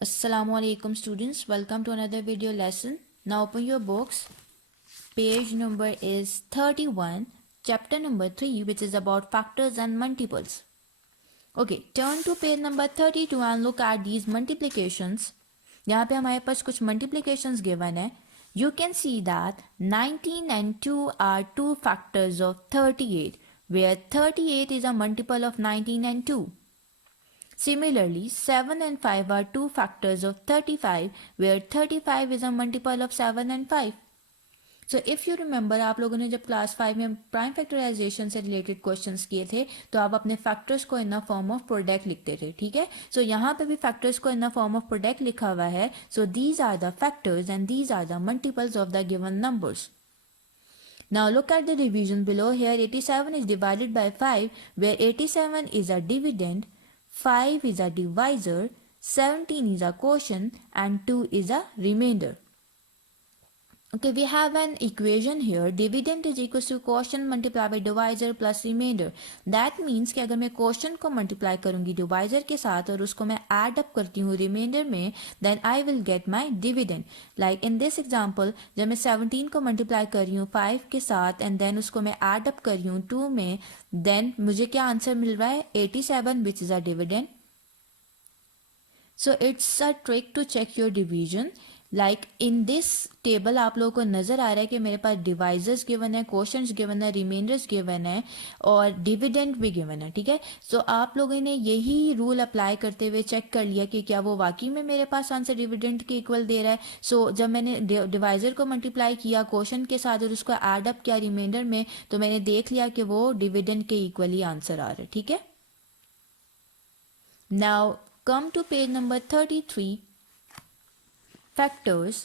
Assalamualaikum students, welcome to another video lesson. Now open your books. Page number is 31, chapter number 3, which is about factors and multiples. Okay, turn to page number 32 and look at these multiplications. यहाँ पे हमारे पास कुछ multiplications given है. You can see that 19 and 2 are two factors of 38, where 38 is a multiple of 19 and 2. Similarly, 7 and 5 are two factors of 35, where 35 is a multiple of 7 and 5. So if you remember, आप लोगों ने जब class 5 में prime factorisation से related questions किए थे तो आप अपने फैक्टर्स को in the form of product लिखते थे, ठीक है. सो यहाँ पे भी फैक्टर्स को in the form of product लिखा हुआ है. So these are the factors and these are the multiples of the given numbers. Now look at the division below. Here 87 is divided by 5, where 87 is a dividend, 5 is a divisor, 17 is a quotient, and 2 is a remainder. Okay, we have an equation here. Dividend is equals to quotient multiplied by divisor plus remainder. That means कि अगर मैं quotient को multiply करूँगी divisor के साथ और उसको मैं add up करती हूँ remainder में, then I will get my dividend. Like in this example, जब मैं 17 को multiply कर रही हूँ 5 के साथ and then उसको मैं add up कर रही हूँ 2 में, then मुझे क्या आंसर मिल रहा है 87, which is a dividend. So it's a trick to check your division. Like in this table आप लोगों को नज़र आ रहा है कि मेरे पास डिवाइजर्स गिवन है, क्वोशंट्स गिवन है, रिमाइंडर्स गिवन है और डिविडेंड भी गिवन है, ठीक है. सो आप लोगों ने यही रूल अप्लाई करते हुए चेक कर लिया कि क्या वो वाकई में मेरे पास आंसर डिविडेंड के इक्वल दे रहा है. सो जब मैंने डिवाइजर को मल्टीप्लाई किया क्वोशंट के साथ और उसको एड अप किया रिमाइंडर में, तो मैंने देख लिया कि वो डिविडेंड के इक्वल ही आंसर आ रहा है, ठीक है. Now come to page number 33. Factors.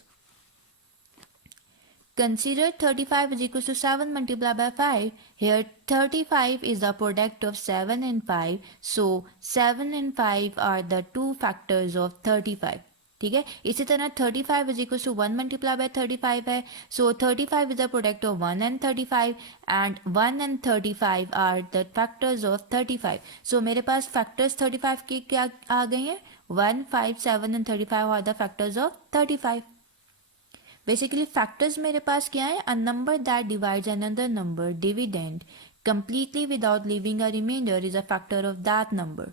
Consider 35 is equals to 7 multiplied by 5. Here 35 is the product of 7 and 5. So 7 and 5 are the two factors of 35. ठीक है. इसी तरह 35 is equals to 1 multiplied by 35 है. So 35 is the product of 1 and 35 and 1 and 35 are the factors of 35. So मेरे पास factors 35 के क्या आ गए हैं? 1, 5, 7 and 35 are the factors of 35. Basically factors मेरे पास क्या है? A number that divides another number dividend completely without leaving a remainder is a factor of that number.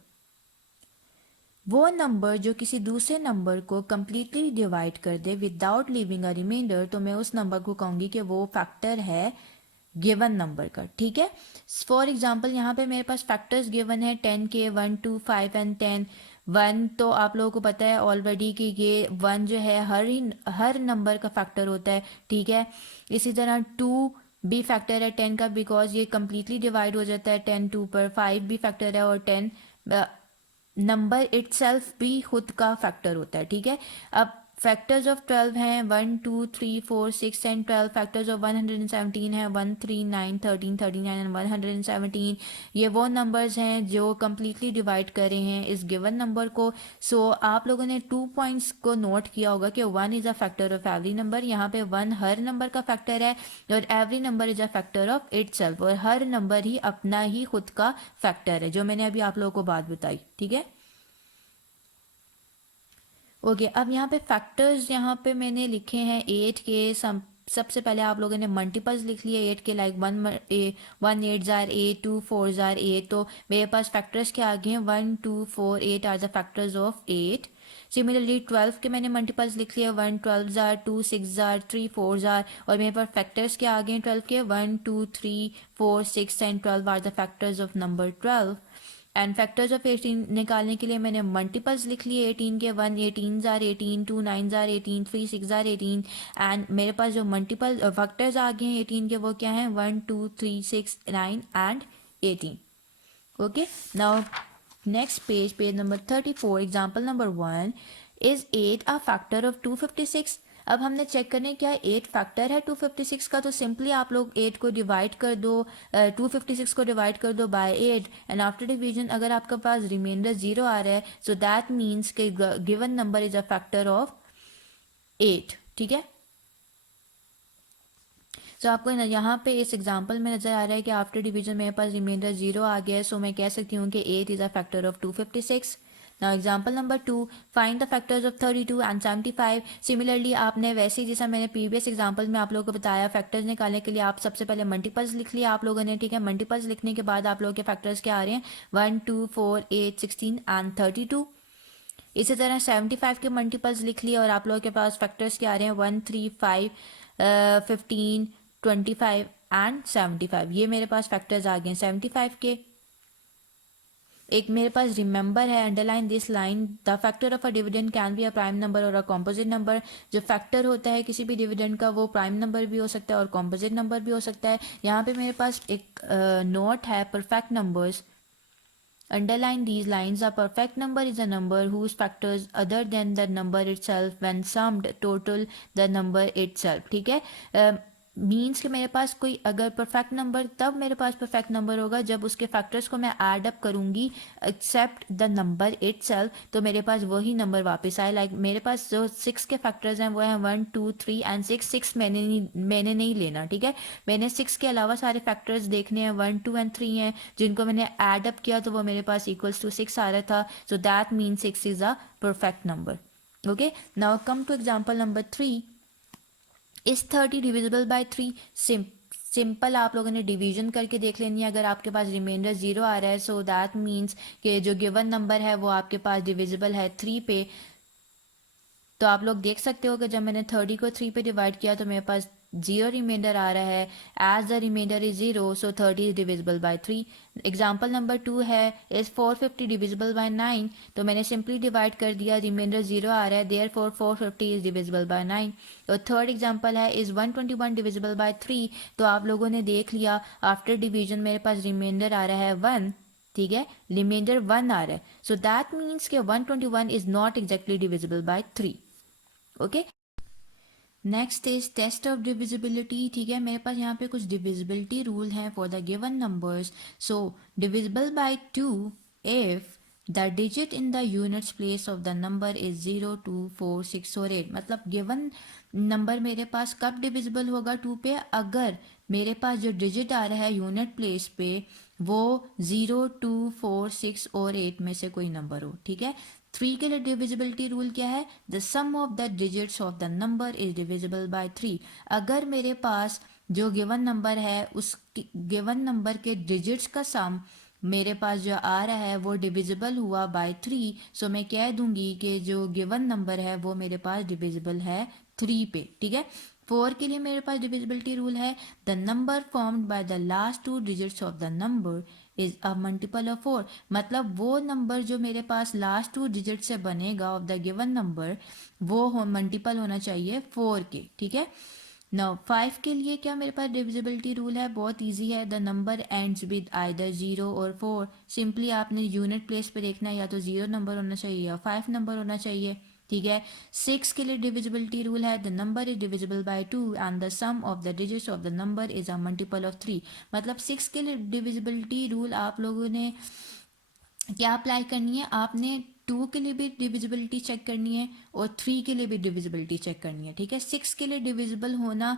वो number जो किसी दूसरे नंबर को कम्प्लीटली डिवाइड कर दे विदाउट लिविंग अ रिमाइंडर, तो मैं उस नंबर को कहूँगी कि वो फैक्टर है गिवन नंबर का, ठीक है. फॉर एग्जांपल यहाँ पे मेरे पास फैक्टर्स गिवन है 10 के, 1, 2, 5 एंड 10. 1 तो आप लोगों को पता है ऑलरेडी कि ये 1 जो है हर नंबर का फैक्टर होता है, ठीक है. इसी तरह 2 भी फैक्टर है 10 का बिकॉज ये कम्प्लीटली डिवाइड हो जाता है 10 2 पर. 5 भी फैक्टर है और 10 नंबर इटसेल्फ भी खुद का फैक्टर होता है, ठीक है. अब फैक्टर्स ऑफ 12 हैं 1 2 3 4 6 एंड 12. फैक्टर्स ऑफ 117 है 1 3 9 13 39 एंड 117. ये वो नंबर्स हैं जो कम्प्लीटली डिवाइड कर रहे हैं इस गिवन नंबर को. सो आप लोगों ने 2 पॉइंट्स को नोट किया होगा कि 1 is a factor of every number. यहाँ पे 1 हर नंबर का फैक्टर है और every number is a factor of itself, और हर नंबर ही अपना ही खुद का फैक्टर है, जो मैंने अभी आप लोगों को बात बताई, ठीक है. ओके अब यहाँ पे फैक्टर्स यहाँ पे मैंने लिखे हैं 8 के. सबसे पहले आप लोगों ने मल्टीपल्स लिख लिए 8 के, लाइक 1 8 जार 8, 2 4 जार 8. तो मेरे पास फैक्टर्स के आगे हैं 1 2 4 8 are the factors of 8. Similarly 12 के मैंने मल्टीपल्स लिख लिए 1 12 जार 2 6 जार 3 4 जार, और मेरे पास फैक्टर्स के आगे हैं 12 के 1 2 3 4 6 and 12 are the factors of number 12. And factors of 18 निकालने के लिए मैंने मल्टीपल्स लिख लिए 18 के 1 18 जार 18, 2 9 जार 18, 3 6 जार 18. एंड मेरे पास जो मल्टीपल फैक्टर्स आ गए हैं 18 के वो क्या हैं 1 2 3 6 9 and 18. Okay now next page number 34. Example number 1. Is 8 a factor of 256? अब हमने चेक करने क्या 8 फैक्टर है 256 का. तो सिंपली आप लोग 8 को डिवाइड कर दो, 256 को डिवाइड कर दो बाय 8 एंड आफ्टर डिवीजन अगर आपके पास रिमाइंडर 0 आ रहा है सो दैट मीन्स कि given number is a factor of 8, ठीक है. तो आपको यहाँ पे इस एग्जांपल में नज़र आ रहा है कि आफ्टर डिवीजन मेरे पास रिमाइंडर 0 आ गया है. सो मैं कह सकती हूँ कि 8 is a factor of 256. Now example number 2, find the factors of 32 and 75। Similarly आपने वैसे ही जैसा मैंने प्रीवियस एग्जांपल में आप लोगों को बताया, फैक्टर्स निकालने के लिए आप सबसे पहले मल्टीपल्स लिख लिया आप लोगों ने, ठीक है। मल्टीपल्स लिखने के बाद आप लोगों के फैक्टर्स क्या आ रहे हैं, 1 2 4 8 16 एंड 32। इसी तरह 75 के मल्टीपल्स लिख लिए और आप लोगों के पास फैक्टर्स क्या आ रहे हैं, 1 3 5 15 25 एंड 75। ये मेरे पास फैक्टर्स आ गए 75 के। एक मेरे पास रिमेंबर है, underline this line, the factor of a dividend can be a prime number और अ कॉम्पोजिट नंबर। जो फैक्टर होता है किसी भी डिविडेंड का वो प्राइम नंबर भी हो सकता है और कॉम्पोजिट नंबर भी हो सकता है। यहाँ पे मेरे पास एक नोट है, perfect numbers, underline these lines, a perfect number is a number whose factors other than the number itself when summed total the number itself, ठीक है। मीन्स कि मेरे पास कोई अगर परफेक्ट नंबर, तब मेरे पास परफेक्ट नंबर होगा जब उसके फैक्टर्स को मैं ऐड अप करूंगी एक्सेप्ट द नंबर इटसेल्फ, तो मेरे पास वही नंबर वापस आए। लाइक मेरे पास जो 6 के फैक्टर्स हैं वो हैं 1 2 3 एंड 6। 6 मैंने नहीं लेना, ठीक है। मैंने 6 के अलावा सारे फैक्टर्स देखने हैं, 1 2 एंड 3 हैं, जिनको मैंने ऐड अप किया तो वो मेरे पास इक्वल्स टू 6 आ रहा था। So that mean 6 is a perfect number. Okay, now come to example number 3। Is 30 divisible by 3? Simple आप लोगों ने डिवीजन करके देख लेनी है। अगर आपके पास रिमाइंडर 0 आ रहा है सो दैट मीन्स कि जो गिवन नंबर है वो आपके पास डिविजिबल है 3 पे। तो आप लोग देख सकते हो कि जब मैंने 30 को 3 पे डिवाइड किया तो मेरे पास 0 रिमाइंडर आ रहा है। As the remainder is 0 so 30 is divisible by 3। Example number 2 है, इज 450 डिविजिबल बाय 9? तो मैंने सिंपली डिवाइड कर दिया, रिमाइंडर 0 आ रहा है, देयरफॉर 450 इज डिविजिबल बाय 9। और थर्ड एग्जाम्पल है, इज 121 डिविजिबल बाय 3? तो आप लोगों ने देख लिया आफ्टर डिवीजन मेरे पास रिमाइंडर आ रहा है 1, ठीक है, रिमाइंडर 1 आ रहा है। सो दैट मीन्स के 121 is not exactly divisible by 3। Okay, next is test of divisibility, ठीक है। मेरे पास यहाँ पे कुछ डिविजिबिलिटी रूल हैं for the given numbers. So divisible by 2 if the digit in the units place of the number is 0 2 4 6 और 8। मतलब गिवन नंबर मेरे पास कब डिविजिबल होगा 2 पे, अगर मेरे पास जो डिजिट आ रहा है यूनिट प्लेस पे वो 0 2 4 6 और 8 में से कोई नंबर हो, ठीक है। 3 के लिए डिविजिबिलिटी रूल क्या है, the sum of the digits of the number is divisible by 3। अगर मेरे पास जो गिवन नंबर है उस गिवन नंबर के डिजिट्स का सम मेरे पास जो आ रहा है वो डिविजिबल हुआ बाय 3, सो मैं कह दूंगी कि जो गिवन नंबर है वो मेरे पास डिविजिबल है 3 पे, ठीक है। 4 के लिए मेरे पास डिविजिबिलिटी रूल है, the number formed by the last 2 digits of the number is a multiple of 4। मतलब वो नंबर जो मेरे पास लास्ट 2 डिजिट से बनेगा ऑफ द गिवन नंबर वो मल्टीपल होना चाहिए 4 के, ठीक है। नाउ 5 के लिए क्या मेरे पास डिविजिबिलिटी रूल है, बहुत इजी है, the number ends with either 0 और 4। सिंपली आपने यूनिट प्लेस पे देखना है, या तो 0 नंबर होना चाहिए या 5 नंबर होना चाहिए, ठीक है। 6 के लिए डिविजिबिलिटी रूल है, the number is divisible by 2 and the sum of the digits of the number is a multiple of 3। मतलब 6 के लिए डिविजिबिलिटी रूल आप लोगों ने क्या अप्लाई करनी है, आपने 2 के लिए भी डिविजिबिलिटी चेक करनी है और 3 के लिए भी डिविजिबिलिटी चेक करनी है, ठीक है। 6 के लिए डिविजिबल होना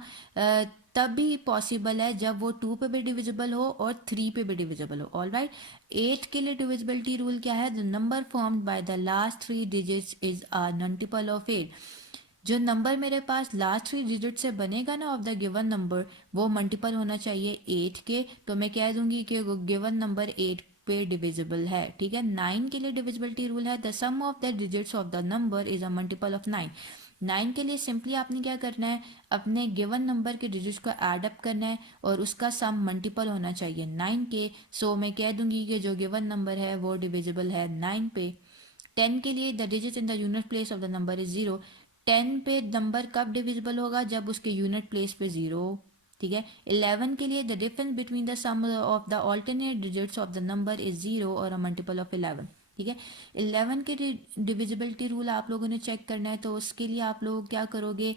तब भी पॉसिबल है जब वो 2 पे भी डिविजिबल हो और 3 पे भी डिविजिबल हो, ऑल राइट। 8 के लिए डिविजिबिलिटी रूल क्या है, the number formed by the last 3 digits is a multiple of 8। जो नंबर मेरे पास लास्ट 3 डिजिट से बनेगा ना ऑफ द गिवन नंबर वो मल्टीपल होना चाहिए 8 के, तो मैं कह दूंगी कि गिवन नंबर 8 पे डिविजिबल है, ठीक है। 9 के लिए डिविजिबिलिटी रूल है, the sum of the digits of the number is a multiple of 9। 9 के लिए सिंपली आपने क्या करना है, अपने गिवन नंबर के डिजिट्स को ऐड अप करना है और उसका सम मल्टीपल होना चाहिए 9 के। सो मैं कह दूंगी कि जो गिवन नंबर है वो डिविजिबल है 9 पे। 10 के लिए the digit in the unit place of the number is 0। 10 पे नंबर कब डिविजिबल होगा, जब उसके यूनिट प्लेस पे 0 हो, ठीक है। 11 के लिए the difference between the sum of the alternate digits of the number is 0 और अ मल्टीपल ऑफ 11, ठीक है। 11 के डिविजिबिलिटी रूल आप लोगों ने चेक करना है, तो उसके लिए आप लोग क्या करोगे,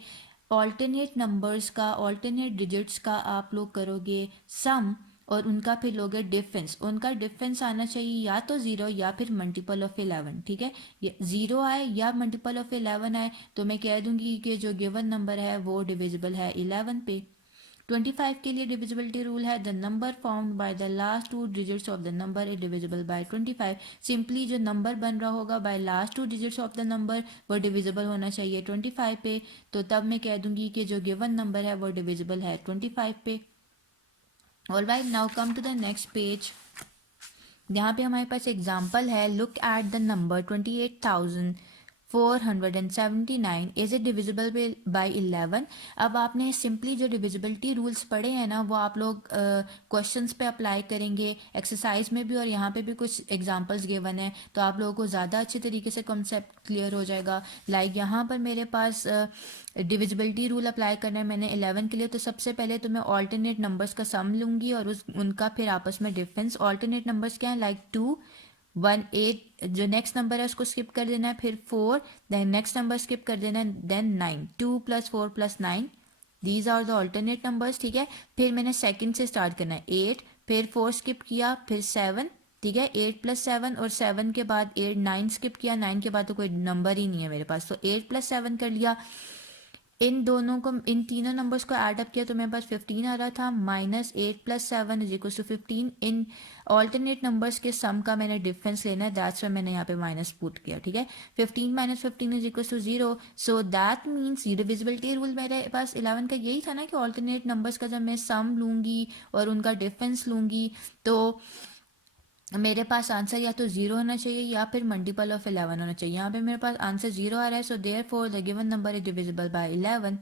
ऑल्टरनेट नंबर्स का, ऑल्टरनेट डिजिट्स का आप लोग करोगे सम और उनका फिर लोगे डिफरेंस। उनका डिफरेंस आना चाहिए या तो 0 या फिर मल्टीपल ऑफ 11, ठीक है। 0 आए या मल्टीपल ऑफ 11 आए तो मैं कह दूंगी कि जो गिवन नंबर है वो डिविजिबल है 11 पे। 25 के लिए डिविजिबिलिटी रूल है the number formed by the last two digits of the number is divisible bye 25। Simply जो नंबर बन रहा होगा by last two digits of the number वो डिविजिबल होना चाहिए 25 पे, तो तब मैं कह दूंगी कि जो गिवन नंबर है वो डिविजिबल है 25 पे। Alright, now come to the next page. यहाँ पे हमारे पास एग्जाम्पल है, look at the number 28,479 is it divisible by 11। अब आपने सिंपली जो डिविजिबिलिटी रूल्स पढ़े हैं ना वो आप लोग क्वेश्चंस पे अप्लाई करेंगे, एक्सरसाइज में भी और यहाँ पे भी कुछ एग्जांपल्स गिवन है, तो आप लोगों को ज़्यादा अच्छे तरीके से कॉन्सेप्ट क्लियर हो जाएगा। लाइक यहाँ पर मेरे पास डिविजिबिलिटी रूल अप्लाई करना है मैंने 11 के लिए, तो सबसे पहले तो मैं ऑल्टरनेट नंबर्स का सम लूँगी और उनका फिर आपस में डिफरेंस। ऑल्टरनेट नंबर्स क्या है, लाइक 2 1 8, जो नेक्स्ट नंबर है उसको स्किप कर देना है, फिर 4, देन नेक्स्ट नंबर स्किप कर देना है, then 9, 2 + 4 + 9, these are the alternate numbers. ठीक है, फिर मैंने सेकंड से स्टार्ट करना है 8, फिर 4 स्किप किया, फिर 7। ठीक है, 8 + 7 और 7 के बाद 8 9 स्किप किया, 9 के बाद तो कोई नंबर ही नहीं है मेरे पास, तो 8 + 7 कर लिया। इन दोनों को, इन तीनों नंबर्स को ऐड अप किया तो मेरे पास 15 आ रहा था, -8 + 7 = 15। इन ऑल्टरनेट नंबर्स के सम का मैंने डिफरेंस लेना है, दैट्स व्हाई मैंने यहाँ पे माइनस पुट किया। ठीक है, 15 - 15 = 0, so that means divisibility rule मेरे पास 11 का यही था ना कि ऑल्टरनेट नंबर्स का जब मैं सम लूँगी और उनका डिफरेंस लूँगी तो मेरे पास आंसर या तो 0 होना चाहिए या फिर मल्टीपल ऑफ 11 होना चाहिए। यहाँ पे मेरे पास आंसर 0 आ रहा है, so therefore the given number is divisible by 11।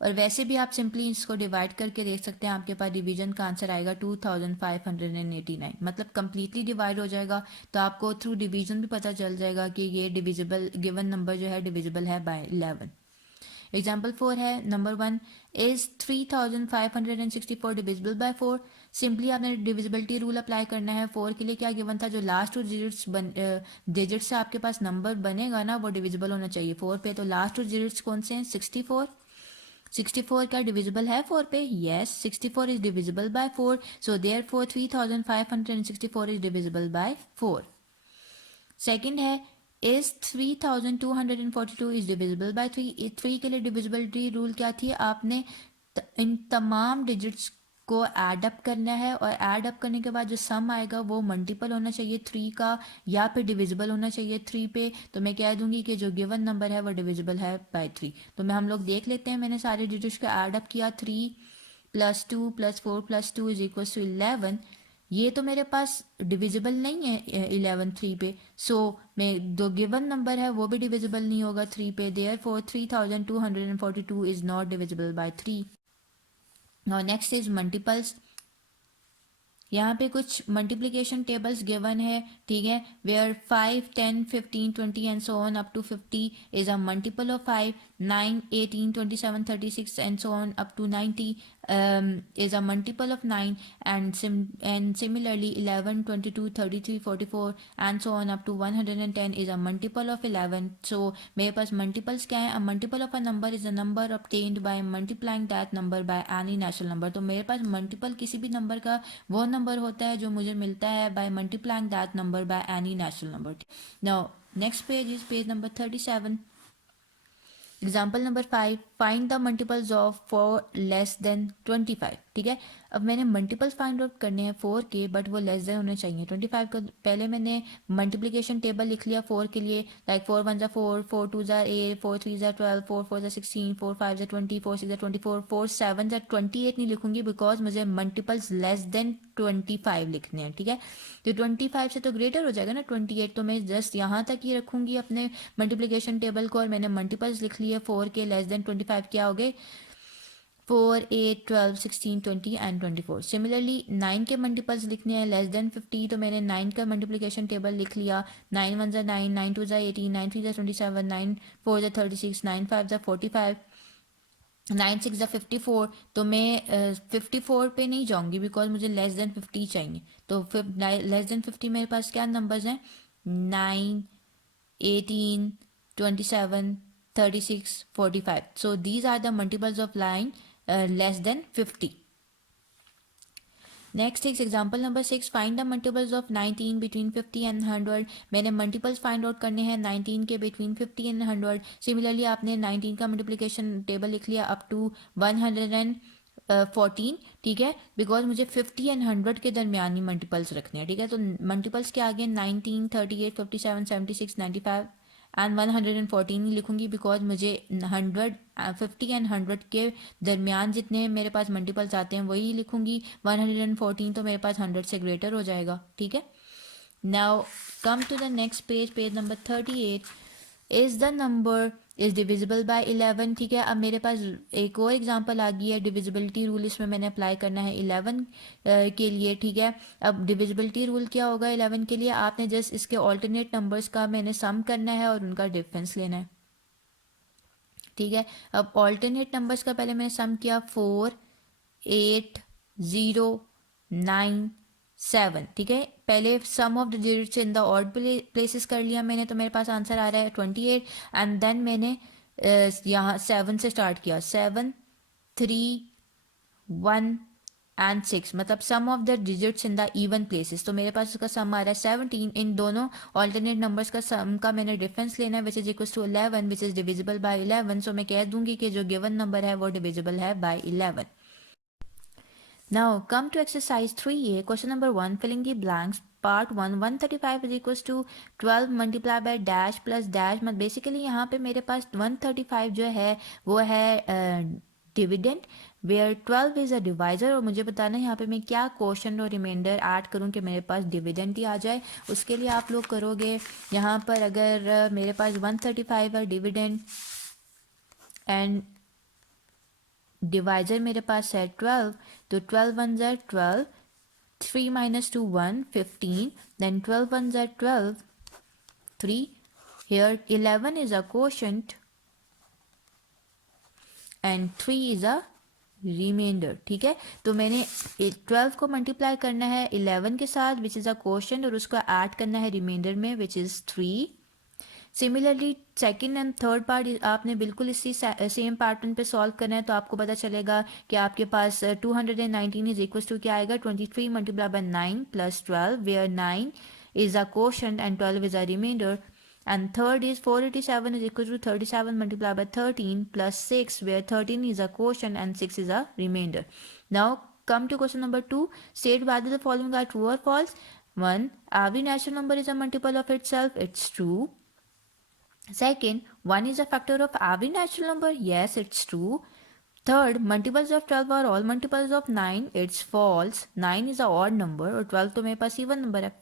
और वैसे भी आप सिंपली इसको डिवाइड करके देख सकते हैं, आपके पास डिवीजन का आंसर आएगा 2589, मतलब कंप्लीटली डिवाइड हो जाएगा, तो आपको थ्रू डिवीजन भी पता चल जाएगा कि ये डिविजिबल गिवन नंबर जो है डिविजिबल है बाय 11। एग्जाम्पल 4 है, number 1 is 3564 divisible by 4। Simply आपने डिविजिबिलिटी रूल अप्लाई करना है। 4 के लिए क्या गिवन था, जो लास्ट टू डिजिट्स से आपके पास नंबर बनेगा ना वो डिविजिबल होना चाहिए 4 पे, तो लास्ट टू डिजिट्स कौन से हैं, 64। 64 क्या डिविजिबल है 4 पे, yes 64 is divisible bye 4, so therefore 3564 is divisible bye 4। Second है, इज 3242 इज डिविजिबल बाय 3। 3 के लिए डिविजिबिलिटी रूल क्या थी, आपने इन तमाम डिजिट्स को ऐड अप करना है और ऐड अप करने के बाद जो सम आएगा वो मल्टीपल होना चाहिए 3 का या फिर डिविजिबल होना चाहिए 3 पे, तो मैं कह दूंगी कि जो गिवन नंबर है वो डिविजिबल है बाय 3। तो मैं हम लोग देख लेते हैं, मैंने सारे डिजिट्स को ऐड अप किया, 3 + 2 + 4 + 2 = 11। ये तो मेरे पास डिविजिबल नहीं है 11 3 पे, सो मैं जो गिवन नंबर है वो भी डिविजिबल नहीं होगा 3 पे, therefore 3242 is not divisible by 3। Now next is multiples. यहाँ पे कुछ मल्टीप्लिकेशन टेबल्स गिवन है, ठीक है, where 5 10 15 20 and so on up to 50 is a multiple of 5, 9 18 27 36 and so on up to 90 is a multiple of 9, and similarly 11 22 33 44 and so on up to 110 is a multiple of 11. so मेरे पास multiples क्या है, a multiple of a number is a number obtained by multiplying that number by any natural number। तो मेरे पास multiple किसी भी number का वो number होता है जो मुझे मिलता है by multiplying that number by any natural number। now next page is page number 37। Example number 5, find the multiples of 4 less than 25। ठीक है, अब मैंने मल्टीपल्स फाइंड आउट करने हैं 4 के, बट वो लेस देन होने चाहिए 25 का। पहले मैंने मल्टीप्लिकेशन टेबल लिख लिया 4 के लिए, लाइक 4 1 4, 4 2 8, 4 3 12, 4 4 16, 4 5 20, 4 6 24, 4 7 28 नहीं लिखूंगी बिकॉज मुझे मल्टीपल्स लेस देन 25 लिखने हैं। ठीक है, तो 25 से तो ग्रेटर हो जाएगा ना 28, तो मैं जस्ट यहाँ तक ही रखूंगी अपने मल्टीप्लिकेशन टेबल को, और मैंने मल्टीपल्स लिख लिए 4 के लेस देन 25 क्या हो गए, 4 8 12 16 20 एंड 24। सिमिलरली 9 के मल्टीपल्स लिखने हैं लेस देन 50, तो मैंने 9 का मल्टीप्लिकेशन टेबल लिख लिया, 9 1 9, 9 2 18, 9 3 27, 9 4 36, 9 5 45, 9 6 54। तो मैं 54 पे नहीं जाऊंगी बिकॉज मुझे लेस देन 50 चाहिए, तो लेस देन 50 मेरे पास क्या नंबर्स हैं, 9 18 27 36 45, so these are the multiples of line less than 50। Next is example number 6, find the multiples of 19 between 50 and 100। मैंने मल्टीपल्स फाइंड आउट करने हैं 19 के बिटवीन 50 एंड 100। सिमिलरली आपने 19 का मल्टीप्लिकेशन टेबल लिख लिया अप टू 110, 14, ठीक है, बिकॉज मुझे 50 एंड 100 के दरमियानी मल्टीपल्स रखने हैं, ठीक है। तो मल्टीपल्स के आगे 19, 38, 57, 76, 95 एंड 114 ही लिखूंगी, बिकॉज मुझे 100, 50 एंड 100 के दरमियान जितने मेरे पास मल्टीपल्स आते हैं वही लिखूंगी। 114 तो मेरे पास 100 से ग्रेटर हो जाएगा, ठीक है। Now come to the next page, page number 38। Is the number is divisible by 11, ठीक है। अब मेरे पास एक और एग्जांपल आ गई है, डिविजिबिलिटी रूल इसमें मैंने अप्लाई करना है 11 के लिए, ठीक है। अब डिविजिबिलिटी रूल क्या होगा 11 के लिए, आपने जस्ट इसके ऑल्टरनेट नंबर्स का मैंने सम करना है और उनका डिफरेंस लेना है, ठीक है। अब ऑल्टरनेट नंबर्स का पहले मैंने सम किया 4, 8, 0, 9, 7, ठीक है। पहले sum of the digits in the odd places कर लिया मैंने, तो मेरे पास आंसर आ रहा है 28। एंड देन मैंने यहाँ 7 से स्टार्ट किया, 7, 3, 1 एंड 6, मतलब sum of the digits in the even places. तो मेरे पास उसका सम आ रहा है 17। इन दोनों ऑल्टरनेट नंबर्स का सम का मैंने डिफरेंस लेना है, which is equal to 11, which is divisible by 11। So मैं कह दूंगी कि जो गिवन नंबर है वो डिविजिबल है bye 11। Now come to exercise 3A, question number 1, filling the blanks. Part 1, 135 is equals to 12 multiplied by dash plus dash। मतलब basically यहाँ पे मेरे पास 135 जो है वो है dividend, where 12 is a divisor, और मुझे बताना है यहाँ पे मैं क्या क्वेश्चन और रिमाइंडर ऐड करूँ कि मेरे पास डिविडेंड ही आ जाए। उसके लिए आप लोग करोगे यहाँ पर, अगर मेरे पास 135 है डिविडेंड एंड डिवाइजर मेरे पास है 12, तो 12 1 ज़ा 12, 3 minus 2 1, 15, then 12 1 are 12, 3, here 11 is a quotient and 3 is a reminder, ठीक है। तो मैंने 12 को मल्टीप्लाई करना है 11 के साथ विच इज़ अ क्वोशंट, और उसको ऐड करना है रिमाइंडर में which is 3। Similarly second and third part आपने बिल्कुल इसी सेम पैटर्न पे सॉल्व करना है, तो आपको पता चलेगा कि आपके पास 219 इज इक्वल टू क्या आएगा, 23 multiply by 9 plus 12, where 9 is a quotient and 12 is a remainder. And third is 487 is equal to 37 multiplied by 13 plus 6, where 13 is a quotient and 6 is a remainder. Now come to question number 2. State whether the following are true or false. 1. Every natural number is a multiple of itself. It's true. Second, 1 is a factor of every natural number. Yes, it's true. Third, multiples of 12 are all multiples of 9. It's false. 9 is a odd number और 12 तो मेरे पास even number है.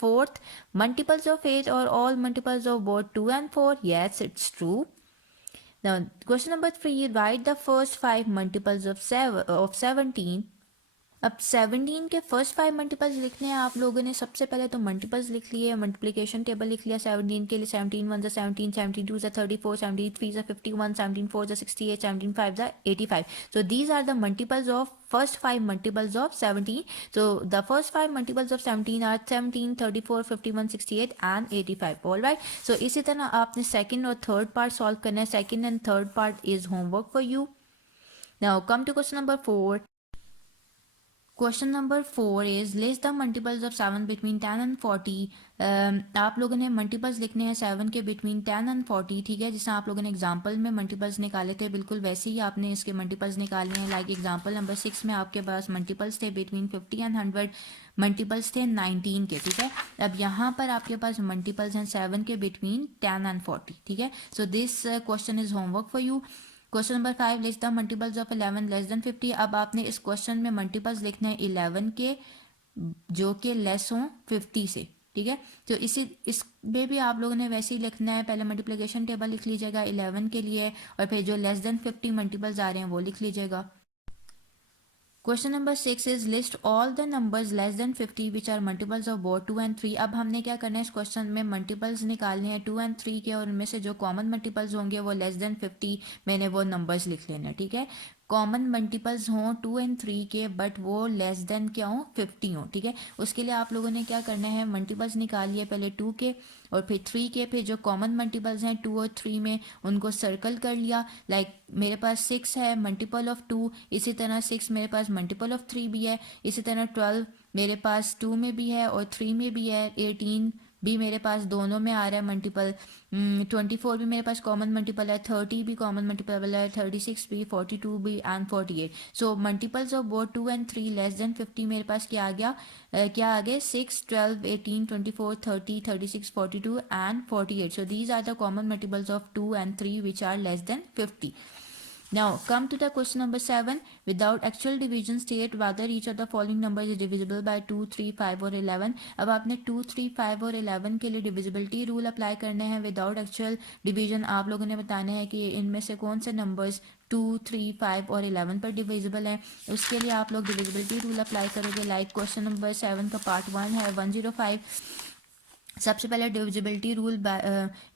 Fourth, multiples of 8 are all multiples of both 2 and 4. Yes, it's true. Now, question number 3, write the first 5 multiples of 17. अब 17 के first 5 multiples लिखने हैं आप लोगों ने। सबसे पहले तो मल्टीपल्स लिख लिए, मल्टीप्लिकेशन टेबल लिख लिया 17 के लिए। 17 1 17, 17 2 34, 17 3 51, 17 4 68, 17 5 85. So these are the multiples of first 5 multiples of 17. So the first 5 multiples of 17 are 17, 34, 51, 68 and 85. All right. So इसी तरह आपने सेकंड और थर्ड पार्ट सॉल्व करना है. Second and third part is homework for you. Now come to question number 4. Question number 4 is list the multiples of 7 between 10 and 40. आप लोगों ने multiples लिखने हैं 7 के बिटवीन 10 एंड 40, ठीक है। जिससे आप लोगों ने एग्जांपल में मल्टीपल्स निकाले थे, बिल्कुल वैसे ही आपने इसके मल्टीपल्स निकाले हैं। लाइक एग्जांपल नंबर 6 में आपके पास मल्टीपल्स थे बिटवीन 50 एंड 100, मल्टीपल्स थे 19 के, ठीक है। अब यहाँ पर आपके पास मल्टीपल्स हैं 7 के बिटवीन 10 एंड 40, ठीक है। So this question is homework for you. Question number 5, list the multiples of 11 less than 50. अब आपने इस क्वेश्चन में मल्टीपल्स लिखने हैं 11 के जो कि लेस हों 50 से, ठीक है। तो इसमें भी आप लोगों ने वैसे ही लिखना है, पहले मल्टीप्लिकेशन टेबल लिख लीजिएगा 11 के लिए और फिर जो लेस देन 50 मल्टीपल्स आ रहे हैं वो लिख लीजिएगा. Question number 6 is list all the numbers less than 50 which are multiples of both 2 and 3. अब हमने क्या करना है, इस क्वेश्चन में मल्टीपल्स निकालने हैं 2 and 3 के, और उनमें से जो कॉमन मल्टीपल्स होंगे वो लेस देन 50 मैंने वो नंबर्स लिख लेना है, ठीक है। कॉमन मल्टीपल्स हों 2 and 3 के बट वो लेस देन क्या हों 50 हों, ठीक है। उसके लिए आप लोगों ने क्या करना है, मल्टीपल्स निकालिए पहले 2 के और फिर 3 के, फिर जो कॉमन मल्टीपल्स हैं 2 और 3 में उनको सर्कल कर लिया. लाइक मेरे पास 6 है मल्टीपल ऑफ 2, इसी तरह 6 मेरे पास मल्टीपल ऑफ 3 भी है, इसी तरह 12 मेरे पास 2 में भी है और 3 में भी है, 18 भी मेरे पास दोनों में आ रहा है मल्टीपल, 24 भी मेरे पास कॉमन मल्टीपल है, 30 भी कॉमन मल्टीपल है, 36 भी, 42 भी and 48. So multiples of both 2 and 3 less than 50 मेरे पास क्या आ गया, क्या आ गए 6, 12, 18, 24, 30, 36, 42 and 48. So these are the common multiples of 2 and 3 which are less than 50. Now come to the question number 7. Without actual division state whether each of the following numbers is divisible by 2, 3, 5 और 11. अब आपने 2, 3, 5 और 11 के लिए divisibility rule apply करने हैं without actual division. आप लोगों ने बताना है कि इनमें से कौन से नंबर्स 2, 3, 5 और 11 पर डिविजिबल हैं. उसके लिए आप लोग डिविजिबिलिटी रूल अप्लाई करोगे. लाइक क्वेश्चन नंबर 7 का पार्ट 1 है 105. सबसे पहले डिविजिबिलिटी रूल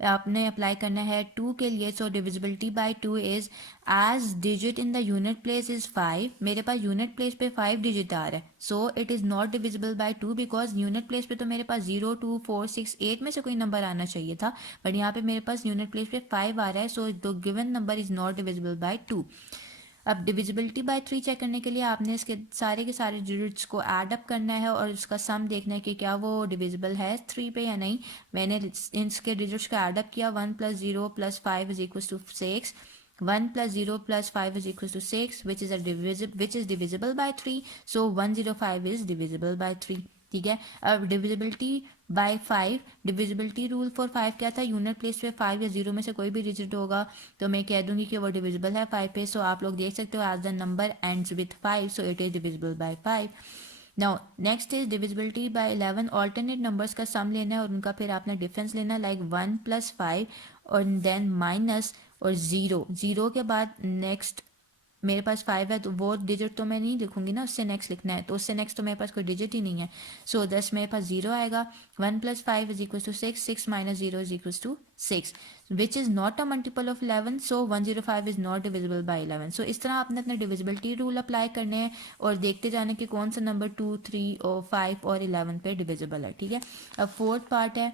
आपने अप्लाई करना है 2 के लिए. So divisibility by 2 is as digit in the unit place is 5. मेरे पास यूनिट प्लेस पे 5 डिजिट आ रहा है. So it is not divisible by 2 because unit place पे तो मेरे पास 0, 2, 4, 6, 8 में से कोई नंबर आना चाहिए था, बट यहाँ पे मेरे पास यूनिट प्लेस पे 5 आ रहा है. So the given number is not divisible by 2. अब डिविजिबिलिटी बाय 3 चेक करने के लिए आपने इसके सारे के सारे डिजिट्स को ऐड अप करना है और उसका सम देखना है कि क्या वो डिविजिबल है 3 पे या नहीं. मैंने इसके डिजिट्स को ऐड अप किया. 1 + 0 + 5 is equal to 6. 1 + 0 + 5 is equal to 6 which is divisible by 3. So 105 is divisible by 3. ठीक है. अब divisibility bye 5, divisibility rule for 5 क्या था, यूनिट प्लेस पे 5 या 0 में से कोई भी डिजिट होगा तो मैं कह दूंगी कि वो डिविजिबल है 5 पे. सो आप लोग देख सकते हो as the number ends with 5 so it is divisible by 5. Now next is divisibility by 11. Alternate numbers का सम लेना है और उनका फिर आपने डिफरेंस लेना है. लाइक 1 + 5 और देन माइनस और 0 के बाद नेक्स्ट मेरे पास 5 है तो वो डिजिट तो मैं नहीं लिखूंगी ना, उससे नेक्स्ट लिखना है, तो उससे नेक्स्ट तो मेरे पास कोई डिजिट ही नहीं है. सो दस मेरे पास 0 आएगा. 1 + 5 is equal to 6. 6 - 0 is equal to 6 which is not a multiple of 11. So 105 is not divisible by 11. So इस तरह आपने अपने डिविजिबिलिटी रूल अप्लाई करने हैं और देखते जाने कि कौन सा नंबर 2, 3 और 5 और 11 पे डिविजिबल है. ठीक है. अब फोर्थ पार्ट है.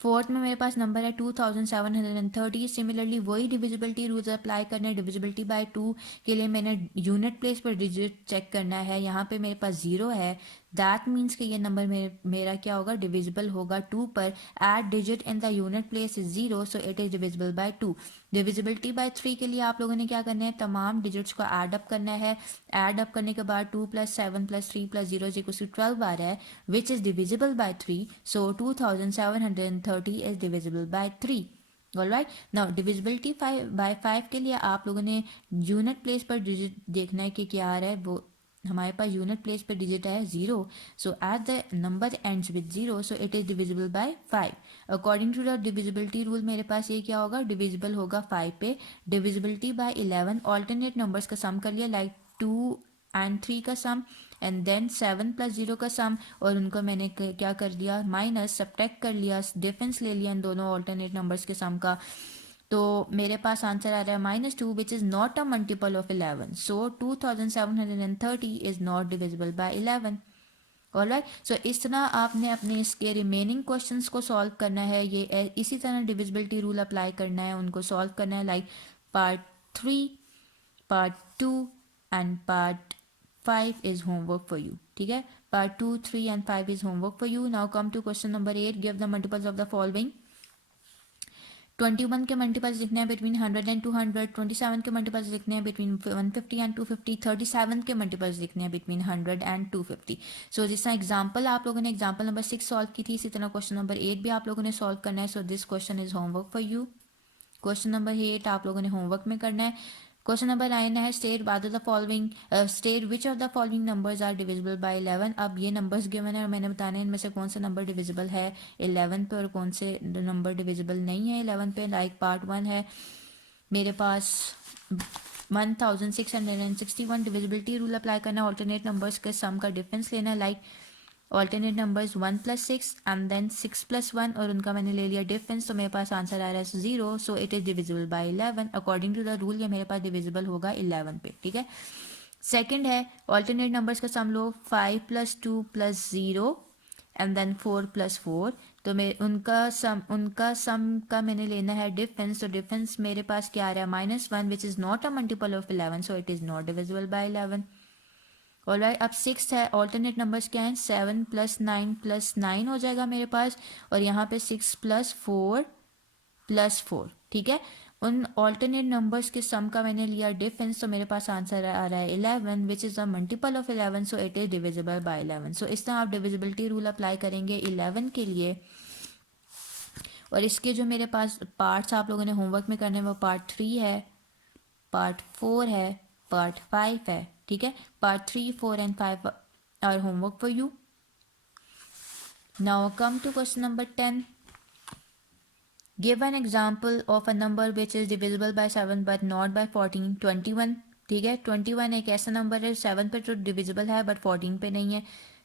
फोर्थ में मेरे पास नंबर है 2730. सिमिलरली वही डिविजिबिलिटी रूल्स अप्लाई करने हैं. डिविजिबिलिटी बाय 2 के लिए मैंने यूनिट प्लेस पर डिजिट चेक करना है. यहाँ पे मेरे पास 0 है. दैट मीन्स कि ये नंबर मेरा क्या होगा, डिविजिबल होगा 2 पर. At digit in the unit place is 0 so it is divisible by 2. Divisibility by 3 के लिए आप लोगों ने क्या करना है, तमाम डिजिट्स को ऐड अप करना है. ऐड अप करने के बाद 2 + 7 + 3 + 0 इज इक्वल टू 12 आ रहा है which is divisible by 3. So 2730 is divisible by 3. Alright. Now divisibility bye 5 के लिए आप लोगों ने यूनिट प्लेस पर डिजिट देखना है कि क्या आ रहा है. वो हमारे पास यूनिट प्लेस पे डिजिट है 0. So at the number ends with 0 so it is divisible by 5. According to the divisibility rule मेरे पास ये क्या होगा, डिविजिबल होगा 5 पे. Divisibility by 11. ऑल्टरनेट नंबर्स का सम कर लिया. लाइक 2 and 3 का सम एंड देन 7 + 0 का सम और उनको मैंने क्या कर दिया, माइनस सब्ट्रैक्ट कर लिया, डिफरेंस ले लिया इन दोनों ऑल्टरनेट नंबर्स के सम का. तो मेरे पास आंसर आ रहा है -2 which is not a multiple of 11. So 2730 is not divisible by 11. Alright. So इस तरह आपने अपने इसके रिमेनिंग क्वेश्चंस को सॉल्व करना है. ये इसी तरह डिविजिबिलिटी रूल अप्लाई करना है, उनको सॉल्व करना है. Like part 3, part 2 and part 5 is homework for you. ठीक है. Part 2, 3 and 5 is homework for you. Now come to question number 8. Give the multiples of the following. 21 के मल्टीपल्स लिखने हैं बिटवीन 100 and 200. 27 के मल्टीपल्स लिखने हैं बिटवीन 150 and 250. 37 के multiples लिखने हैं बिटवीन 100 and 250. सो जिस तरह एग्जाम्पल आप लोगों ने एग्जाम्पल नंबर 6 सॉल्व की थी, इसी तरह क्वेश्चन नंबर 8 भी आप लोगों ने सॉल्व करना है. So this question is homework for you. Question number 8 आप लोगों ने होमवर्क में करना है. क्वेश्चन नंबर 9 है state whether the following state which of the following numbers are divisible by 11. अब ये नंबर्स गिवन है और मैंने बताना है इनमें से कौन सा नंबर डिविजिबल है 11 पे और कौन से नंबर डिविजिबल नहीं है 11 पे. लाइक पार्ट 1 है मेरे पास 1661. डिविजिबिलिटी रूल अप्लाई करना है. ऑल्टरनेट नंबर्स के सम का डिफरेंस लेना है. Like alternate numbers 1 + 6 and then 6 + 1 और उनका मैंने ले लिया डिफरेंस. तो मेरे पास आंसर आ रहा है 0. So it is divisible by 11. According to the rule ये मेरे पास डिविजिबल होगा 11 पे. ठीक है. सेकंड है ऑल्टरनेट नंबर्स का सम लो. 5 + 2 + 0 एंड देन 4 + 4. तो मैं उनका सम का मैंने लेना है डिफरेंस. तो डिफरेंस मेरे पास क्या आ रहा है -1 विच is not a multiple of 11. So it is not divisible by 11. Alright, अब 6 है, ऑल्टरनेट नंबर्स क्या हैं, 7 + 9 हो जाएगा मेरे पास, और यहाँ पे 6 + 4 ठीक है। उन ऑल्टरनेट नंबर्स के सम का मैंने लिया डिफरेंस, तो मेरे पास आंसर आ रहा है 11 which is a multiple of 11, so it is divisible by 11। So इस तरह आप डिविजिबिलिटी रूल अप्लाई करेंगे 11 के लिए। और इसके जो मेरे पास पार्ट्स आप लोगों ने होमवर्क में करने हैं वो पार्ट 3 है, पार्ट 4 है, पार्ट 5 है, ठीक है। Part 3, 4 and 5 are homework for you. Now come to question number 10। Give an example of a number which is divisible by 7 but not by 14. 21 ठीक है, 21 एक ऐसा नंबर है 7 पे तो डिविजिबल है बट 14 पे नहीं है।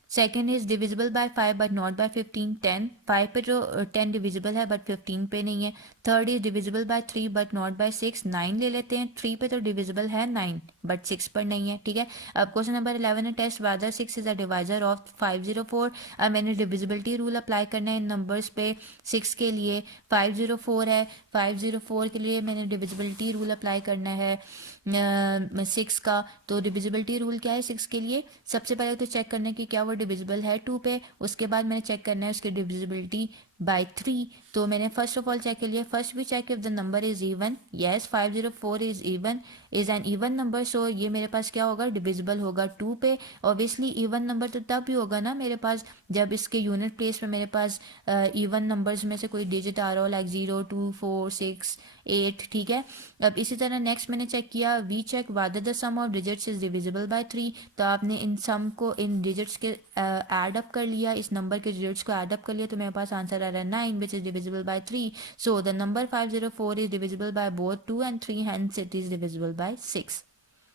Second is divisible by 5 but not by 15, 10 5 पे तो 10 डिविजिबल है बट 15 पे नहीं है। Third is divisible by 3 but not by 6, 9 ले लेते हैं, 3 पे तो डिविजिबल है 9 बट 6 पर नहीं है, ठीक है। अब क्वेश्चन नंबर 11 है, test whether 6 is a divisor of 504। अब मैंने डिविजिबिलिटी रूल अप्लाई करना है इन नंबर्स पे। 6 के लिए 504 है, 504 के लिए मैंने डिविजिबिलिटी रूल अप्लाई करना है 6 का। तो डिविजिबिलिटी रूल क्या है 6 के लिए, सबसे पहले तो चेक करना है कि क्या वो डिविजिबल है 2 पे, उसके बाद मैंने चेक करना है उसकी डिविजिबिलिटी बाय 3। तो मैंने फर्स्ट ऑफ ऑल चेक कर लिया, फर्स्ट भी check if the number is even, yes 504 is even, is an even number, so ये मेरे पास क्या होगा, डिविजिबल होगा 2 पे। ऑब्वियसली इवन नंबर तो तब भी होगा ना मेरे पास जब इसके यूनिट प्लेस पे मेरे पास इवन नंबर्स में से कोई डिजिट आ रहा हो, लाइक 0 2 4 6 8, ठीक है। अब इसी तरह नेक्स्ट मैंने चेक किया, we check whether the sum of digits is divisible by 3। तो आपने इन सम को इन डिजिट्स के ऐड अप कर लिया, इस नंबर के डिजिट्स को ऐड अप कर लिया, तो मेरे पास आंसर आ रहा है 9 which is divisible by 3। So the number 504 is divisible by both 2 and 3, hence it is divisible by 6।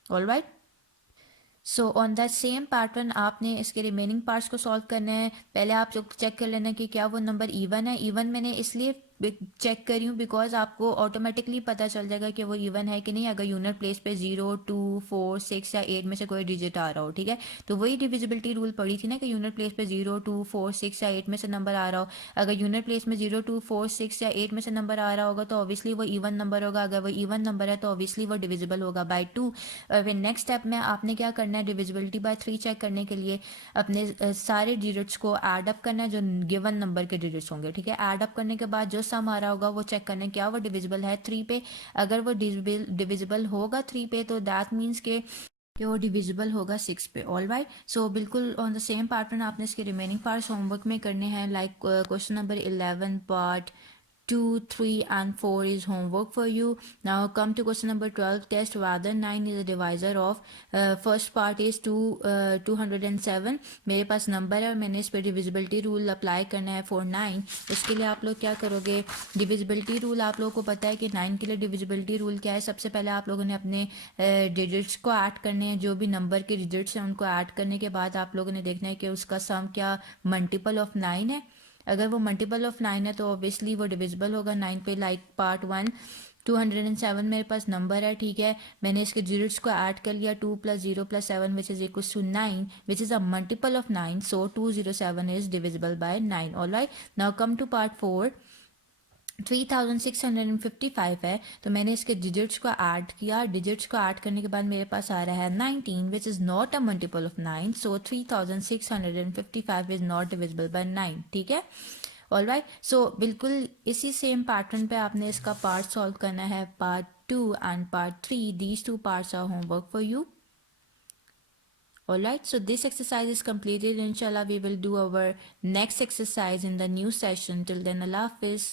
All right, so on that same pattern आपने इसके रिमेनिंग पार्ट्स को सॉल्व करना है। पहले आप जो चेक कर लेना कि क्या वो नंबर इवन है। इवन मैंने इसलिए चेक करी हूँ बिकॉज आपको ऑटोमेटिकली पता चल जाएगा कि वो इवन है कि नहीं अगर यूनिट प्लेस पे 0 2 4 6 या 8 में से कोई डिजिट आ रहा हो, ठीक है। तो वही डिविजिबिलिटी रूल पड़ी थी ना कि यूनिट प्लेस पे 0 2 4 6 या 8 में से नंबर आ रहा हो। अगर यूनिट प्लेस में 0 2 4 6 या 8 में से नंबर आ रहा होगा तो ऑब्वियसली वो इवन नंबर होगा। अगर वो इवन नंबर है तो ऑब्वियसली वो डिविजिबल होगा बाय 2। फिर नेक्स्ट स्टेप में आपने क्या करना है, डिविजिबिलिटी बाय 3 चेक करने के लिए अपने सारे डिजिट्स को ऐड अप करना है जो गिवन नंबर के डिजिट्स होंगे, ठीक है। ऐड अप करने के बाद जो सम आ रहा होगा वो चेक करना है क्या वो डिविजिबल है 3 पे। अगर वो डिविजिबल होगा 3 पे तो दैट मीन्स के वो डिविजिबल होगा 6 पे। ऑल राइट, सो बिल्कुल ऑन द सेम पैटर्न आपने इसके रिमेनिंग पार्ट्स होमवर्क में करने हैं। Like question number 11 part 2, 3 and 4 is homework for you. Now come to question number 12. Test whether 9 is a divisor of first part is 207। मेरे पास number है और मैंने इस पर डिविजिबिलिटी रूल अप्लाई करना है फॉर 9। इसके लिए आप लोग क्या करोगे, डिविजिबिलिटी रूल आप लोगों को पता है कि 9 के लिए डिविजिबिलिटी रूल क्या है। सबसे पहले आप लोगों ने अपने डिजिट्स को ऐड करने हैं, जो भी नंबर के डिजिट्स हैं उनको ऐड करने के बाद आप लोगों ने देखना है कि उसका सम क्या मल्टीपल ऑफ 9 है। अगर वो मल्टीपल ऑफ 9 है तो ऑब्वियसली वो डिविजिबल होगा 9 पे। लाइक पार्ट 1 207 मेरे पास नंबर है, ठीक है। मैंने इसके डिजिट्स को ऐड कर लिया 2 + 0 + 7 which is equal to 9 which is a multiple of 9, so 207 is divisible by 9। All right, now come to part 4। 3655 है, तो मैंने इसके डिजिट्स को ऐड किया। डिजिट्स को ऐड करने के बाद मेरे पास आ रहा है 19 विच is not a multiple of 9, so 3655 is not divisible by 9, ठीक है। ऑल राइट, सो बिल्कुल इसी सेम पैटर्न पे आपने इसका पार्ट सॉल्व करना है, part 2 and part 3। These 2 parts are homework for you. Alright, so this exercise is completed. Inshallah, we will do our next exercise in the new session. Till then, Allah Hafiz.